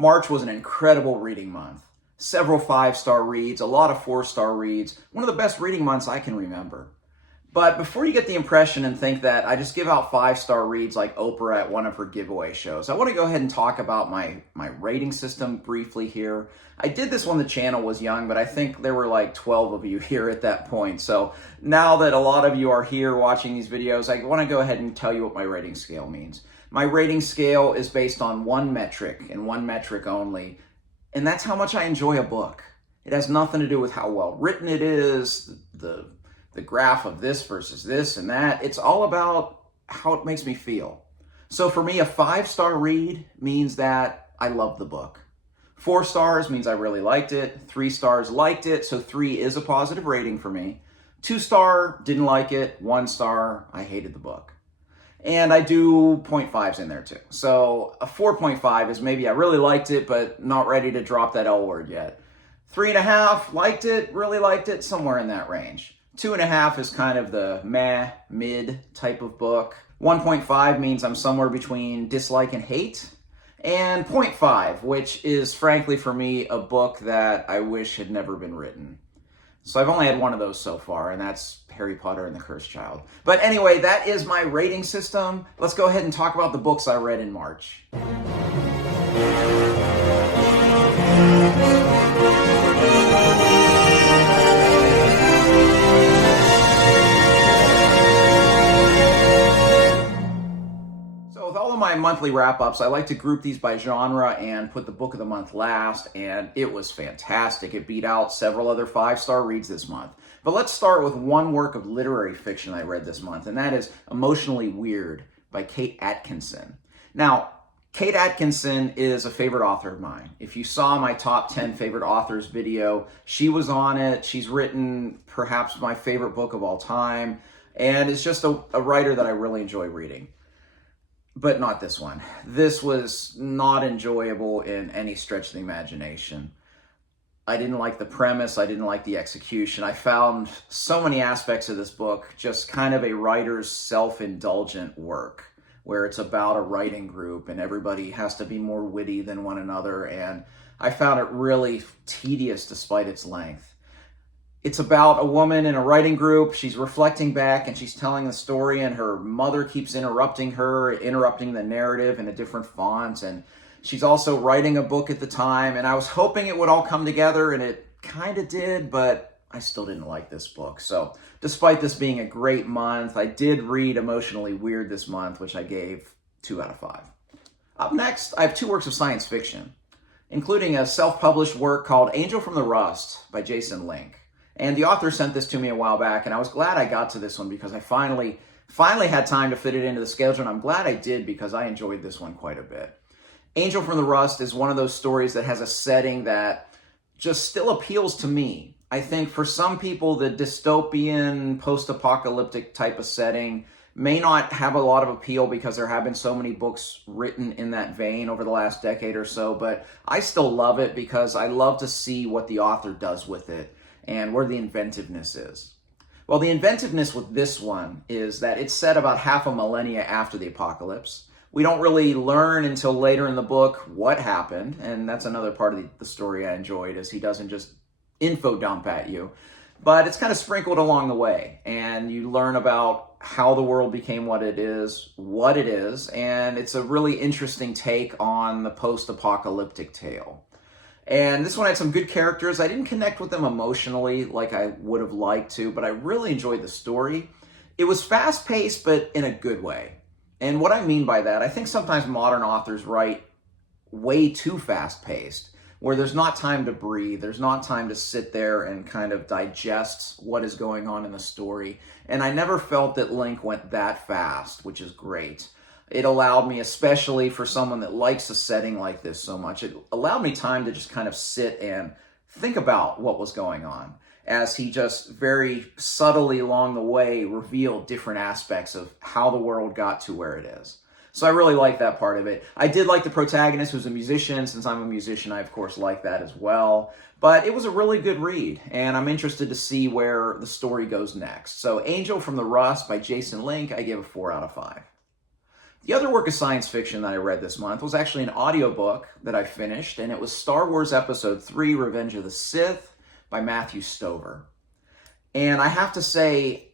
March was an incredible reading month. Several 5-star reads, a lot of 4-star reads, one of the best reading months I can remember. But before you get the impression and think that I just give out 5-star reads like Oprah at one of her giveaway shows, I want to go ahead and talk about my rating system briefly here. I did this when the channel was young, but I think there were like 12 of you here at that point. So now that a lot of you are here watching these videos, I want to go ahead and tell you what my rating scale means. My rating scale is based on one metric and one metric only, and that's how much I enjoy a book. It has nothing to do with how well written it is, the graph of this versus this and that. It's all about how it makes me feel. So for me, a 5-star read means that I love the book. 4 stars means I really liked it. 3 stars liked it, so 3 is a positive rating for me. 2 star, didn't like it. 1 star, I hated the book. And I do 0.5s in there too. So a 4.5 is maybe I really liked it, but not ready to drop that L word yet. 3.5, liked it, really liked it, somewhere in that range. 2.5 is kind of the meh, mid type of book. 1.5 means I'm somewhere between dislike and hate. And 0.5, which is frankly for me a book that I wish had never been written. So I've only had one of those so far, and that's Harry Potter and the Cursed Child. But anyway, that is my rating system. Let's go ahead and talk about the books I read in March. My monthly wrap-ups, I like to group these by genre and put the book of the month last, and it was fantastic. It beat out several other 5-star reads this month. But let's start with one work of literary fiction I read this month, and that is Emotionally Weird by Kate Atkinson. Now, Kate Atkinson is a favorite author of mine. If you saw my top 10 favorite authors video, she was on it. She's written perhaps my favorite book of all time, and is just a writer that I really enjoy reading. But not this one. This was not enjoyable in any stretch of the imagination. I didn't like the premise. I didn't like the execution. I found so many aspects of this book just kind of a writer's self-indulgent work, where it's about a writing group and everybody has to be more witty than one another. And I found it really tedious despite its length. It's about a woman in a writing group. She's reflecting back and she's telling the story, and her mother keeps interrupting her, interrupting the narrative in a different font. And she's also writing a book at the time. And I was hoping it would all come together, and it kind of did, but I still didn't like this book. So despite this being a great month, I did read Emotionally Weird this month, which I gave 2 out of 5. Up next, I have 2 works of science fiction, including a self-published work called Angel from the Rust by Jason Link. And the author sent this to me a while back, and I was glad I got to this one because I finally had time to fit it into the schedule, and I'm glad I did because I enjoyed this one quite a bit. Angel from the Rust is one of those stories that has a setting that just still appeals to me. I think for some people, the dystopian, post-apocalyptic type of setting may not have a lot of appeal because there have been so many books written in that vein over the last decade or so, but I still love it because I love to see what the author does with it and where the inventiveness is. Well, the inventiveness with this one is that it's set about half a millennia after the apocalypse. We don't really learn until later in the book what happened, and that's another part of the story I enjoyed, is he doesn't just info dump at you, but it's kind of sprinkled along the way, and you learn about how the world became what it is, and it's a really interesting take on the post-apocalyptic tale. And this one had some good characters. I didn't connect with them emotionally like I would have liked to, but I really enjoyed the story. It was fast-paced, but in a good way. And what I mean by that, I think sometimes modern authors write way too fast-paced, where there's not time to breathe, there's not time to sit there and kind of digest what is going on in the story. And I never felt that Link went that fast, which is great. It allowed me, especially for someone that likes a setting like this so much, it allowed me time to just kind of sit and think about what was going on, as he just very subtly along the way revealed different aspects of how the world got to where it is. So I really like that part of it. I did like the protagonist, who's a musician. Since I'm a musician, I of course like that as well. But it was a really good read, and I'm interested to see where the story goes next. So Angel from the Rust by Jason Link, I give a 4 out of 5. The other work of science fiction that I read this month was actually an audiobook that I finished, and it was Star Wars Episode 3, Revenge of the Sith by Matthew Stover. And I have to say,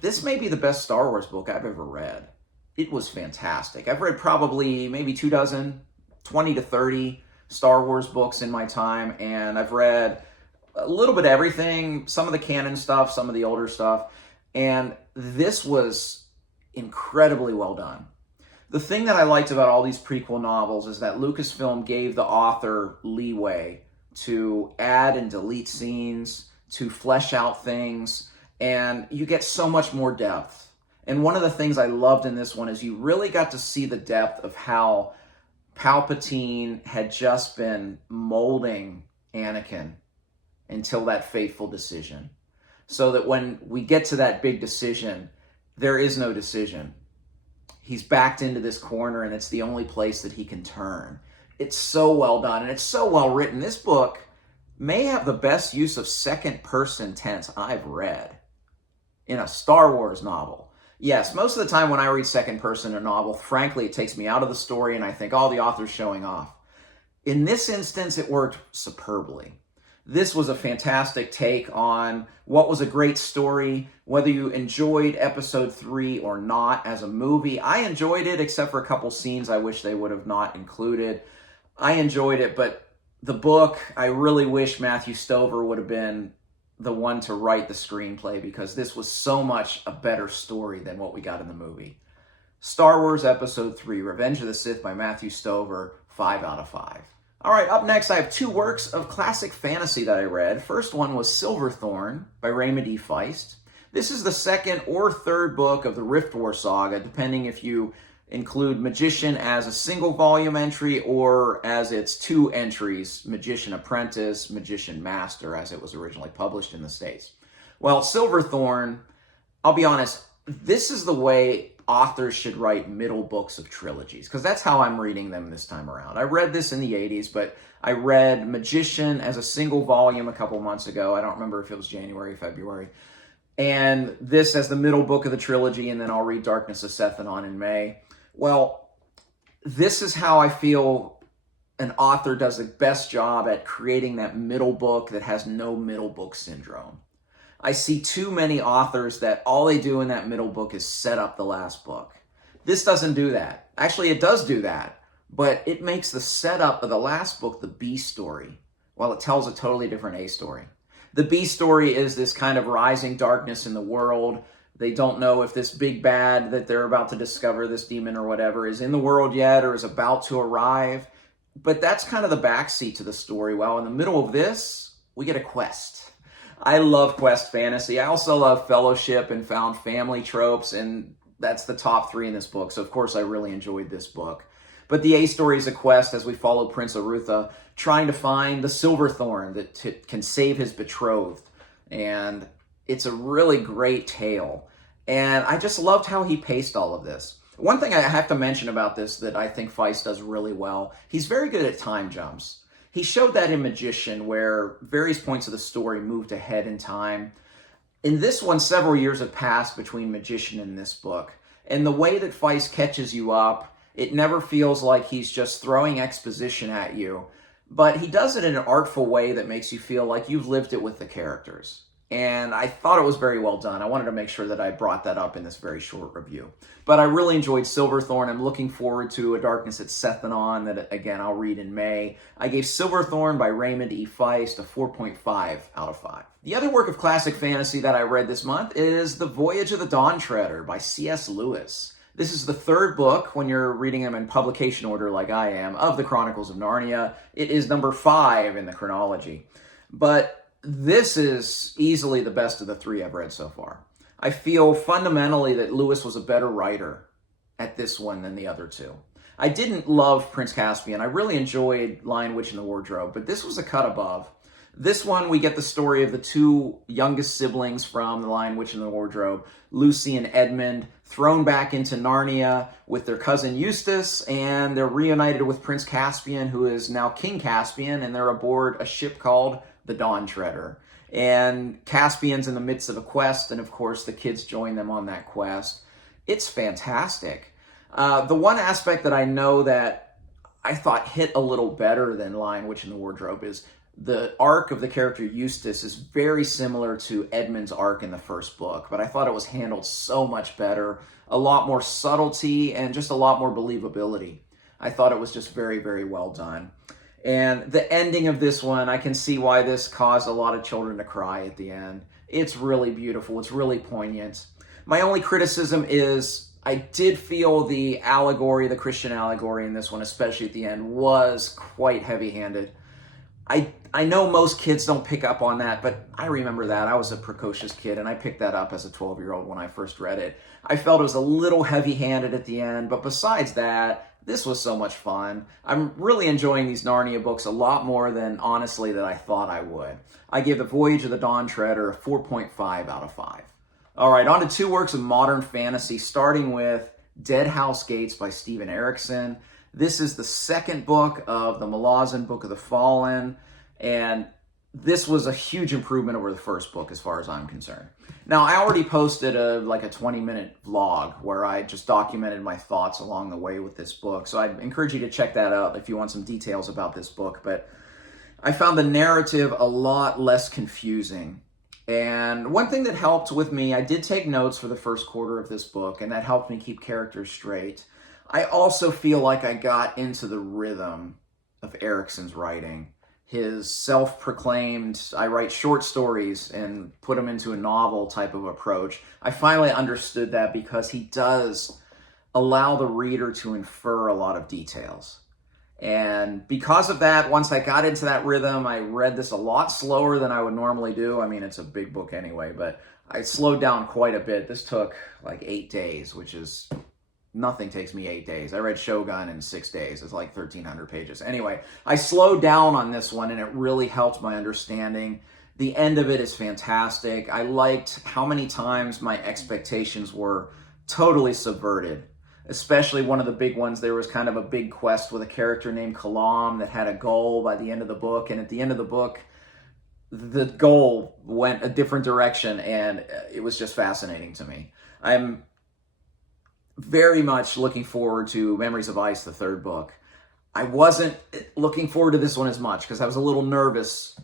this may be the best Star Wars book I've ever read. It was fantastic. I've read probably maybe 24, 20 to 30 Star Wars books in my time, and I've read a little bit of everything, some of the canon stuff, some of the older stuff, and this was incredibly well done. The thing that I liked about all these prequel novels is that Lucasfilm gave the author leeway to add and delete scenes, to flesh out things, and you get so much more depth. And one of the things I loved in this one is you really got to see the depth of how Palpatine had just been molding Anakin until that fateful decision. So that when we get to that big decision, there is no decision. He's backed into this corner, and it's the only place that he can turn. It's so well done, and it's so well written. This book may have the best use of second-person tense I've read in a Star Wars novel. Yes, most of the time when I read second-person in a novel, frankly, it takes me out of the story, and I think, oh, the author's showing off. In this instance, it worked superbly. This was a fantastic take on what was a great story, whether you enjoyed Episode 3 or not as a movie. I enjoyed it, except for a couple scenes I wish they would have not included. I enjoyed it, but the book, I really wish Matthew Stover would have been the one to write the screenplay, because this was so much a better story than what we got in the movie. Star Wars Episode 3, Revenge of the Sith by Matthew Stover, 5 out of 5. All right, up next, I have two works of classic fantasy that I read. First one was Silverthorn by Raymond E. Feist. This is the second or third book of the Rift War saga, depending if you include Magician as a single volume entry or as its two entries, Magician Apprentice, Magician Master, as it was originally published in the States. Well, Silverthorn, I'll be honest, this is the way authors should write middle books of trilogies, because that's how I'm reading them this time around. I read this in the 80s, but I read Magician as a single volume a couple months ago. I don't remember if it was January, February. And this as the middle book of the trilogy, and then I'll read Darkness of Sethanon in May. Well, this is how I feel an author does the best job at creating that middle book that has no middle book syndrome. I see too many authors that all they do in that middle book is set up the last book. This doesn't do that. Actually, it does do that, but it makes the setup of the last book the B story, while it tells a totally different A story. The B story is this kind of rising darkness in the world. They don't know if this big bad that they're about to discover, this demon or whatever, is in the world yet or is about to arrive. But that's kind of the backseat to the story. While in the middle of this, we get a quest. I love quest fantasy. I also love fellowship and found family tropes, and that's the top three in this book. So, of course, I really enjoyed this book. But the A story is a quest as we follow Prince Arutha trying to find the Silverthorn that can save his betrothed. And it's a really great tale. And I just loved how he paced all of this. One thing I have to mention about this that I think Feist does really well, he's very good at time jumps. He showed that in Magician, where various points of the story moved ahead in time. In this one, several years have passed between Magician and this book. And the way that Feist catches you up, it never feels like he's just throwing exposition at you. But he does it in an artful way that makes you feel like you've lived it with the characters. And I thought it was very well done. I wanted to make sure that I brought that up in this very short review. But I really enjoyed Silverthorn. I'm looking forward to A Darkness at Sethanon that, again, I'll read in May. I gave Silverthorn by Raymond E. Feist a 4.5 out of 5. The other work of classic fantasy that I read this month is The Voyage of the Dawn Treader by C.S. Lewis. This is the third book, when you're reading them in publication order like I am, of the Chronicles of Narnia. It is number 5 in the chronology. But this is easily the best of the three I've read so far. I feel fundamentally that Lewis was a better writer at this one than the other two. I didn't love Prince Caspian. I really enjoyed Lion, Witch, and the Wardrobe, but this was a cut above. This one, we get the story of the two youngest siblings from The Lion, Witch, and the Wardrobe, Lucy and Edmund, thrown back into Narnia with their cousin Eustace, and they're reunited with Prince Caspian, who is now King Caspian, and they're aboard a ship called the Dawn Treader. And Caspian's in the midst of a quest, and of course the kids join them on that quest. It's fantastic. The one aspect that I know that I thought hit a little better than Lion, Witch, and the Wardrobe is the arc of the character Eustace is very similar to Edmund's arc in the first book, but I thought it was handled so much better, a lot more subtlety, and just a lot more believability. I thought it was just very, very well done. And the ending of this one, I can see why this caused a lot of children to cry at the end. It's really beautiful. It's really poignant. My only criticism is I did feel the allegory, the Christian allegory in this one, especially at the end, was quite heavy-handed. I know most kids don't pick up on that, but I remember that. I was a precocious kid, and I picked that up as a 12-year-old when I first read it. I felt it was a little heavy-handed at the end, but besides that, this was so much fun. I'm really enjoying these Narnia books a lot more than, honestly, that I thought I would. I give The Voyage of the Dawn Treader a 4.5 out of 5. All right, on to 2 works of modern fantasy, starting with Dead House Gates by Stephen Erickson. This is the second book of the Malazan Book of the Fallen, and this was a huge improvement over the first book as far as I'm concerned. Now, I already posted a 20-minute vlog where I just documented my thoughts along the way with this book, so I'd encourage you to check that out if you want some details about this book. But I found the narrative a lot less confusing. And one thing that helped with me, I did take notes for the first quarter of this book, and that helped me keep characters straight. I also feel like I got into the rhythm of Erickson's writing. His self-proclaimed, I write short stories and put them into a novel type of approach. I finally understood that because he does allow the reader to infer a lot of details. And because of that, once I got into that rhythm, I read this a lot slower than I would normally do. I mean, it's a big book anyway, but I slowed down quite a bit. This took like 8 days, which is... Nothing takes me 8 days. I read Shogun in 6 days. It's like 1,300 pages. Anyway, I slowed down on this one, and it really helped my understanding. The end of it is fantastic. I liked how many times my expectations were totally subverted. Especially one of the big ones, there was kind of a big quest with a character named Kalam that had a goal by the end of the book, and at the end of the book, the goal went a different direction, and it was just fascinating to me. I'm very much looking forward to Memories of Ice, the third book. I wasn't looking forward to this one as much because I was a little nervous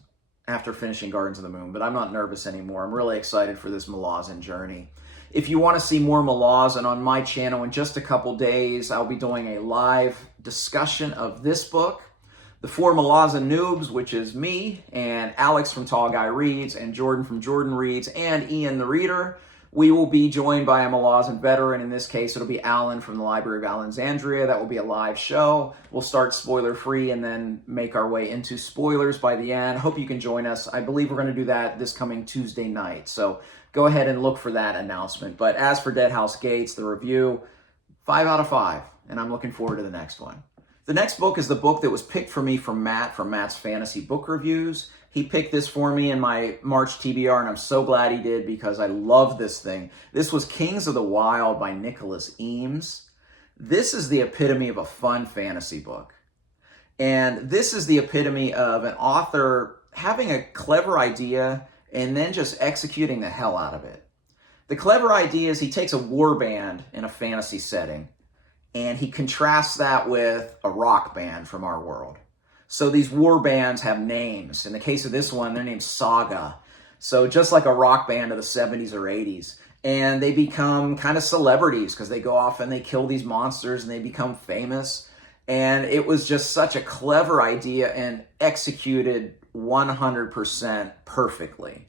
after finishing Gardens of the Moon, but I'm not nervous anymore. I'm really excited for this Malazan journey. If you want to see more Malazan on my channel in just a couple days, I'll be doing a live discussion of this book. The 4 Malazan noobs, which is me and Alex from Tall Guy Reads and Jordan from Jordan Reads and Ian the Reader. We will be joined by a Malazan veteran. In this case, it'll be Alan from the Library of Alexandria. That will be a live show. We'll start spoiler-free and then make our way into spoilers by the end. Hope you can join us. I believe we're going to do that this coming Tuesday night. So go ahead and look for that announcement. But as for Dead House Gates, the review, 5 out of 5. And I'm looking forward to the next one. The next book is the book that was picked for me from Matt from Matt's Fantasy Book Reviews. He picked this for me in my March TBR, and I'm so glad he did because I love this thing. This was Kings of the Wild by Nicholas Eames. This is the epitome of a fun fantasy book. And this is the epitome of an author having a clever idea and then just executing the hell out of it. The clever idea is he takes a war band in a fantasy setting, and he contrasts that with a rock band from our world. So these war bands have names. In the case of this one, they're named Saga. So just like a rock band of the 70s or 80s. And they become kind of celebrities because they go off and they kill these monsters and they become famous. And it was just such a clever idea and executed 100% perfectly.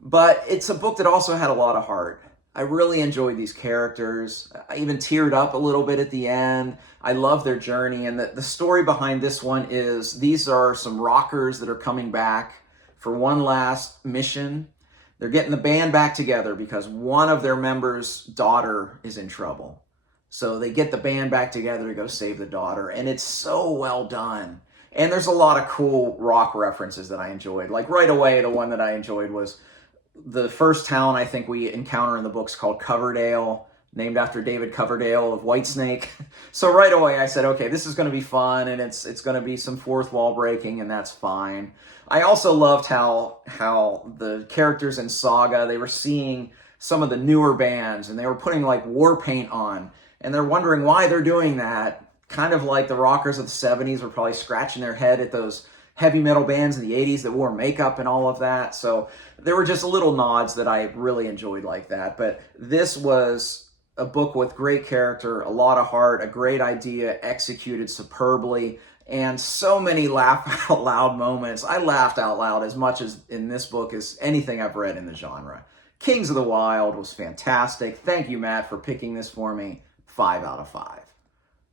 But it's a book that also had a lot of heart. I really enjoyed these characters. I even teared up a little bit at the end. I love their journey. And the story behind this one is these are some rockers that are coming back for one last mission. They're getting the band back together because one of their members' daughter is in trouble. So they get the band back together to go save the daughter. And it's so well done. And there's a lot of cool rock references that I enjoyed. Like right away, the one that I enjoyed was the first town I think we encounter in the book's called Coverdale, named after David Coverdale of Whitesnake. So right away I said, okay, this is going to be fun, and it's going to be some fourth wall breaking, and that's fine. I also loved how the characters in Saga, they were seeing some of the newer bands, and they were putting like war paint on, And they're wondering why they're doing that. Kind of like the rockers of the 70s were probably scratching their head at those heavy metal bands in the 80s that wore makeup and all of that. So there were just little nods that I really enjoyed like that. But this was a book with great character, a lot of heart, a great idea, executed superbly, and so many laugh out loud moments. I laughed out loud as much as in this book as anything I've read in the genre. Kings of the Wild was fantastic. Thank you, Matt, for picking this for me. 5 out of 5.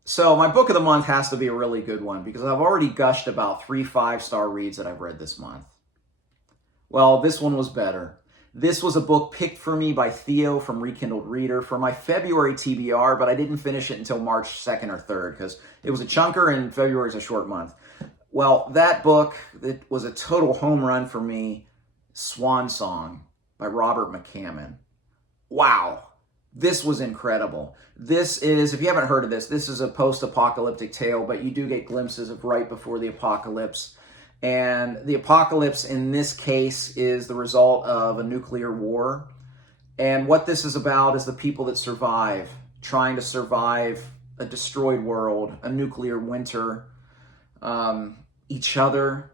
So my book of the month has to be a really good one because I've already gushed about 3 5-star reads that I've read this month. Well, this one was better. This was a book picked for me by Theo from Rekindled Reader for my February TBR, but I didn't finish it until March 2nd or 3rd because it was a chunker and February is a short month. Well, that book, it was a total home run for me. Swan Song by Robert McCammon. Wow. This was incredible. This is, if you haven't heard of this is a post-apocalyptic tale, but you do get glimpses of right before the apocalypse. And the apocalypse in this case is the result of a nuclear war. And what this is about is the people that survive, trying to survive a destroyed world, a nuclear winter, each other.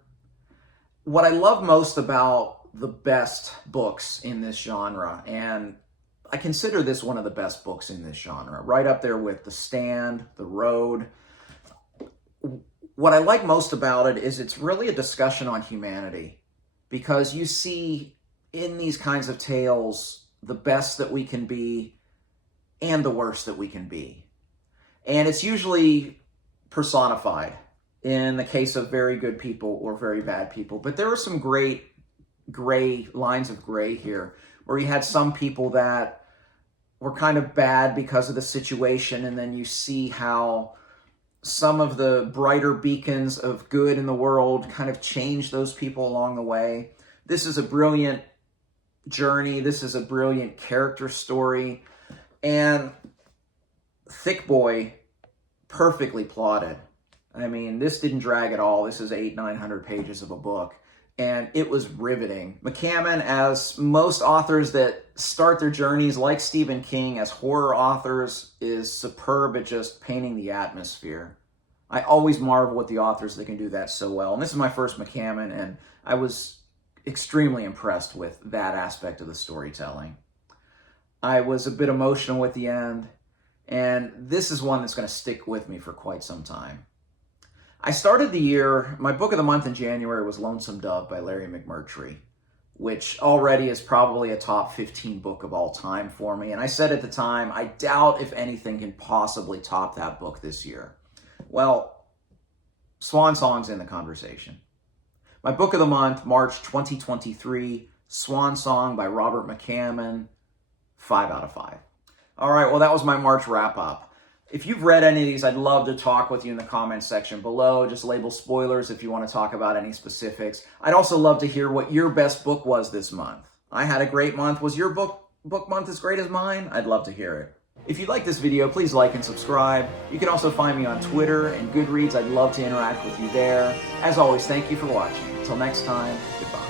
What I love most about the best books in this genre, and I consider this one of the best books in this genre, right up there with The Stand, The Road. What I like most about it is it's really a discussion on humanity, because you see in these kinds of tales the best that we can be and the worst that we can be. And it's usually personified in the case of very good people or very bad people. But there are some great gray lines of gray here, where you had some people that were kind of bad because of the situation, and then you see how some of the brighter beacons of good in the world kind of change those people along the way. This is a brilliant journey. This is a brilliant character story. And Thick Boy, perfectly plotted. I mean, this didn't drag at all. This is 800-900 pages of a book. And it was riveting. McCammon, as most authors that start their journeys, like Stephen King, as horror authors, is superb at just painting the atmosphere. I always marvel at the authors that can do that so well. And this is my first McCammon, and I was extremely impressed with that aspect of the storytelling. I was a bit emotional at the end, and this is one that's going to stick with me for quite some time. I started the year, my book of the month in January was Lonesome Dove by Larry McMurtry, which already is probably a top 15 book of all time for me. And I said at the time, I doubt if anything can possibly top that book this year. Well, Swan Song's in the conversation. My book of the month, March 2023, Swan Song by Robert McCammon, 5 out of 5. All right, well, that was my March wrap-up. If you've read any of these, I'd love to talk with you in the comments section below. Just label spoilers if you want to talk about any specifics. I'd also love to hear what your best book was this month. I had a great month. Was your book month as great as mine? I'd love to hear it. If you like this video, please like and subscribe. You can also find me on Twitter and Goodreads. I'd love to interact with you there. As always, thank you for watching. Until next time, goodbye.